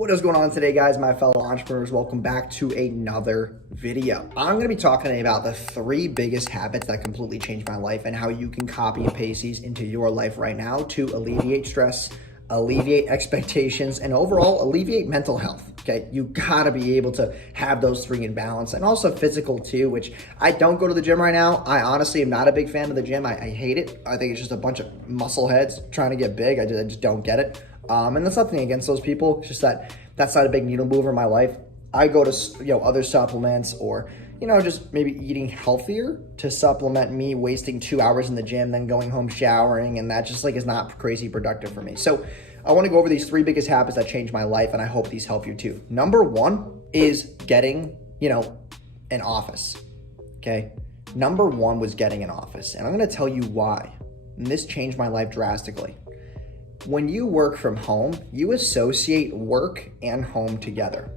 What is going on today, guys, my fellow entrepreneurs? Welcome back to another video. I'm going to be talking about the 3 biggest habits that completely changed my life and how you can copy and paste these into your life right now to alleviate stress, alleviate expectations, and overall alleviate mental health. Okay, you gotta be able to have those 3 in balance, and also physical too, which I don't go to the gym right now. I honestly am not a big fan of the gym. I hate it. I think it's just a bunch of muscle heads trying to get big. I just don't get it. And that's nothing against those people. It's just that that's not a big needle mover in my life. I go to other supplements, or just maybe eating healthier to supplement me wasting 2 hours in the gym, then going home showering, and that just is not crazy productive for me. So I want to go over these 3 biggest habits that changed my life, and I hope these help you too. Number 1 is getting, an office. Okay. Number 1 was getting an office, and I'm going to tell you why. And this changed my life drastically. When you work from home, you associate work and home together.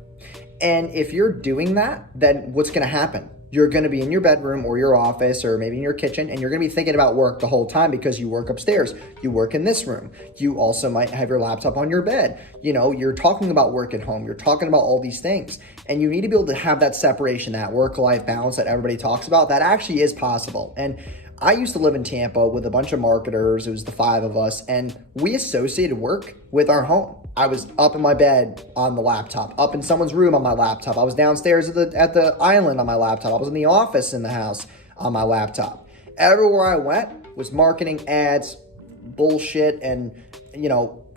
And if you're doing that, then what's going to happen? You're going to be in your bedroom or your office or maybe in your kitchen, and you're going to be thinking about work the whole time because you work upstairs. You work in this room. You also might have your laptop on your bed. You're talking about work at home. You're talking about all these things. And you need to be able to have that separation, that work-life balance that everybody talks about. That actually is possible. And I used to live in Tampa with a bunch of marketers. It was the 5 of us, and we associated work with our home. I was up in my bed on the laptop, up in someone's room on my laptop. I was downstairs at the island on my laptop. I was in the office in the house on my laptop. Everywhere I went was marketing, ads, bullshit, and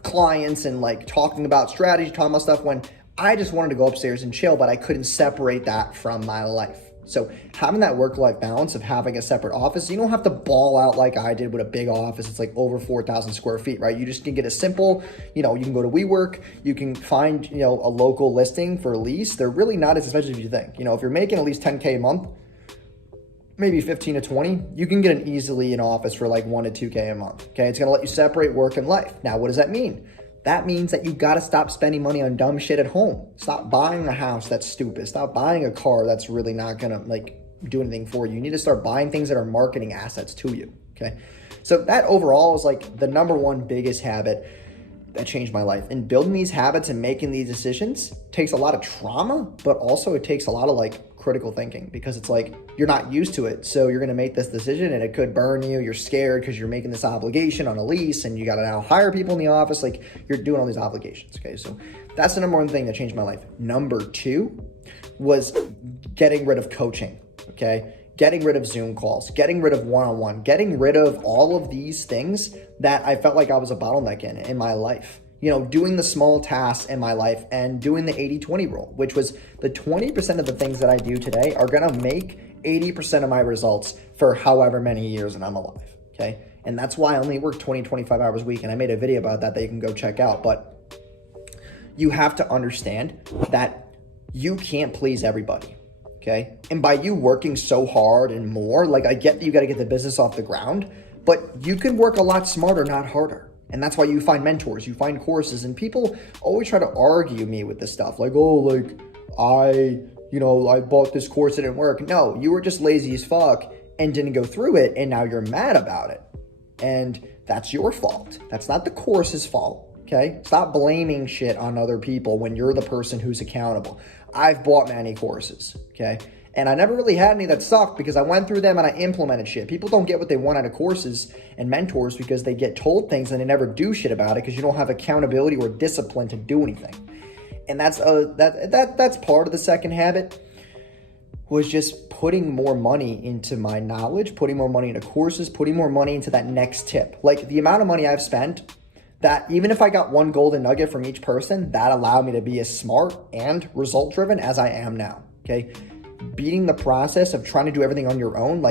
clients, and talking about strategy, talking about stuff, when I just wanted to go upstairs and chill, but I couldn't separate that from my life. So having that work-life balance of having a separate office, you don't have to ball out like I did with a big office. It's over 4,000 square feet, right? You just can get a simple, you can go to WeWork, you can find, a local listing for a lease. They're really not as expensive as you think. If you're making at least 10K a month, maybe 15 to 20, you can get an office for 1 to 2K a month. Okay. It's going to let you separate work and life. Now, what does that mean? That means that you got to stop spending money on dumb shit at home. Stop buying a house that's stupid. Stop buying a car that's really not going to do anything for you. You need to start buying things that are marketing assets to you. Okay. So that overall is the number 1 biggest habit that changed my life. And building these habits and making these decisions takes a lot of trauma, but also it takes a lot of critical thinking, because it's you're not used to it. So you're going to make this decision and it could burn you. You're scared because you're making this obligation on a lease, and you got to now hire people in the office. You're doing all these obligations. Okay. So that's the number 1 thing that changed my life. Number 2 was getting rid of coaching. Okay. Getting rid of Zoom calls, getting rid of one-on-one, getting rid of all of these things that I felt like I was a bottleneck in my life. Doing the small tasks in my life and doing the 80-20 rule, which was the 20% of the things that I do today are going to make 80% of my results for however many years and I'm alive. Okay. And that's why I only work 20, 25 hours a week. And I made a video about that you can go check out. But you have to understand that you can't please everybody. Okay. And by you working so hard and more, I get that you got to get the business off the ground, but you can work a lot smarter, not harder. And that's why you find mentors, you find courses, and people always try to argue me with this stuff. I bought this course, it didn't work. No, you were just lazy as fuck and didn't go through it. And now you're mad about it. And that's your fault. That's not the course's fault. Okay. Stop blaming shit on other people when you're the person who's accountable. I've bought many courses. Okay. And I never really had any that sucked because I went through them and I implemented shit. People don't get what they want out of courses and mentors because they get told things and they never do shit about it because you don't have accountability or discipline to do anything. And that's part of the second habit, was just putting more money into my knowledge, putting more money into courses, putting more money into that next tip. The amount of money I've spent, that even if I got 1 golden nugget from each person, that allowed me to be as smart and result driven as I am now. Okay. Beating the process of trying to do everything on your own,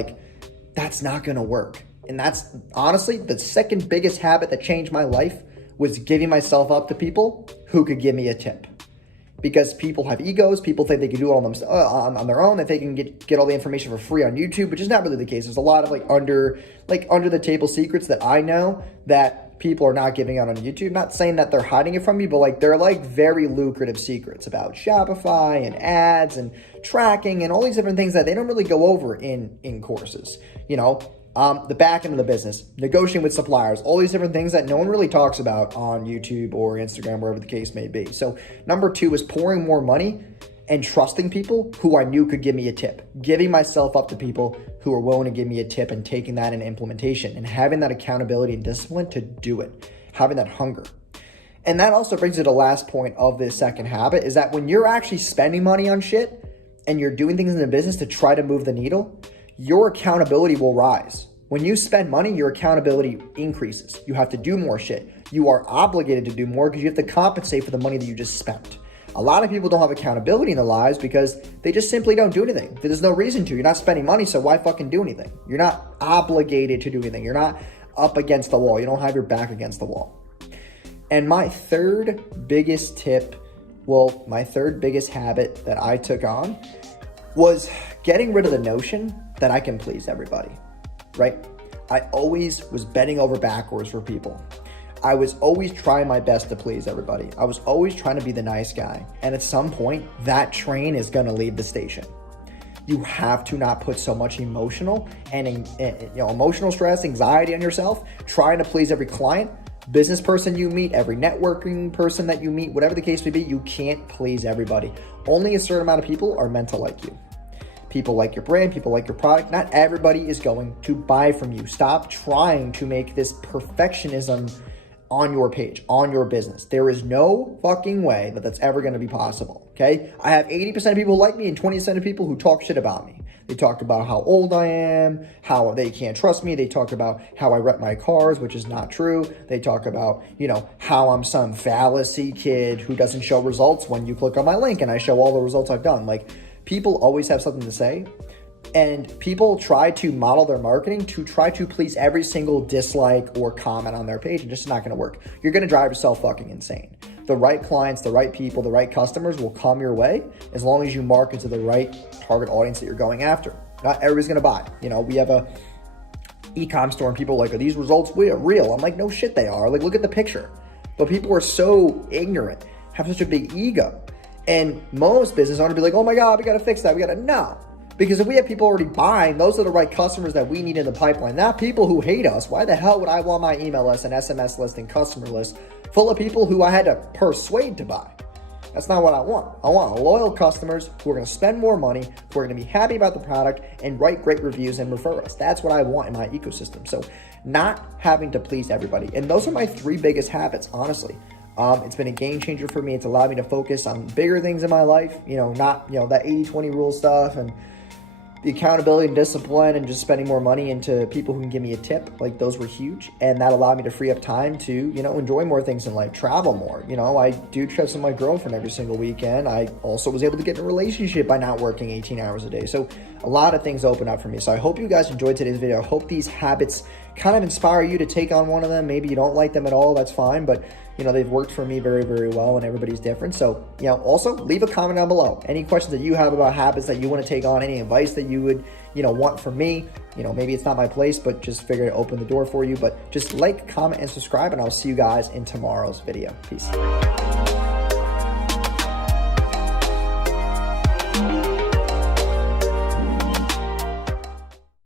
that's not going to work. And that's honestly the second biggest habit that changed my life, was giving myself up to people who could give me a tip. Because people have egos, people think they can do it on their own, that they can get all the information for free on YouTube, which is not really the case. There's a lot of under the table secrets that I know that people are not giving out on YouTube. Not saying that they're hiding it from me, but they're very lucrative secrets about Shopify and ads and tracking and all these different things that they don't really go over in courses. The back end of the business, negotiating with suppliers, all these different things that no one really talks about on YouTube or Instagram, wherever the case may be. So number 2 is pouring more money and trusting people who I knew could give me a tip, giving myself up to people who are willing to give me a tip and taking that in implementation and having that accountability and discipline to do it, having that hunger. And that also brings you to the last point of this second habit, is that when you're actually spending money on shit and you're doing things in the business to try to move the needle, your accountability will rise. When you spend money, your accountability increases. You have to do more shit. You are obligated to do more because you have to compensate for the money that you just spent. A lot of people don't have accountability in their lives because they just simply don't do anything. There's no reason to. You're not spending money, so why fucking do anything? You're not obligated to do anything. You're not up against the wall. You don't have your back against the wall. And my third biggest tip, my third biggest habit that I took on was getting rid of the notion that I can please everybody, right? I always was bending over backwards for people. I was always trying my best to please everybody. I was always trying to be the nice guy. And at some point, that train is gonna leave the station. You have to not put so much emotional stress, anxiety on yourself, trying to please every client, business person you meet, every networking person that you meet, whatever the case may be. You can't please everybody. Only a certain amount of people are meant to like you. People like your brand, people like your product. Not everybody is going to buy from you. Stop trying to make this perfectionism on your page, on your business. There is no fucking way that that's ever going to be possible, okay? I have 80% of people who like me and 20% of people who talk shit about me. They talk about how old I am, how they can't trust me. They talk about how I rep my cars, which is not true. They talk about, how I'm some fallacy kid who doesn't show results when you click on my link and I show all the results I've done. Like, people always have something to say. And people try to model their marketing to try to please every single dislike or comment on their page, and just not going to work. You're going to drive yourself fucking insane. The right clients, the right people, the right customers will come your way as long as you market to the right target audience that you're going after. Not everybody's going to buy. We have a e-com store and people are like, are these results real? I'm like, no shit they are. Like, look at the picture. But people are so ignorant, have such a big ego. And most business owners be like, oh my God, we got to fix that. No. Because if we have people already buying, those are the right customers that we need in the pipeline, not people who hate us. Why the hell would I want my email list and SMS list and customer list full of people who I had to persuade to buy? That's not what I want. I want loyal customers who are going to spend more money, who are going to be happy about the product and write great reviews and refer us. That's what I want in my ecosystem. So not having to please everybody. And those are my 3 biggest habits, honestly. It's been a game changer for me. It's allowed me to focus on bigger things in my life, not, that 80-20 rule stuff and the accountability and discipline and just spending more money into people who can give me a tip. Like, those were huge. And that allowed me to free up time to, enjoy more things in life, travel more. I do trips with my girlfriend every single weekend. I also was able to get in a relationship by not working 18 hours a day. So a lot of things open up for me. So I hope you guys enjoyed today's video. I hope these habits kind of inspire you to take on one of them. Maybe you don't like them at all. That's fine. But they've worked for me very, very well, and everybody's different. So, also leave a comment down below. Any questions that you have about habits that you want to take on, any advice that you would, want from me. Maybe it's not my place, but just figure to open the door for you. But just like, comment, and subscribe, and I'll see you guys in tomorrow's video. Peace.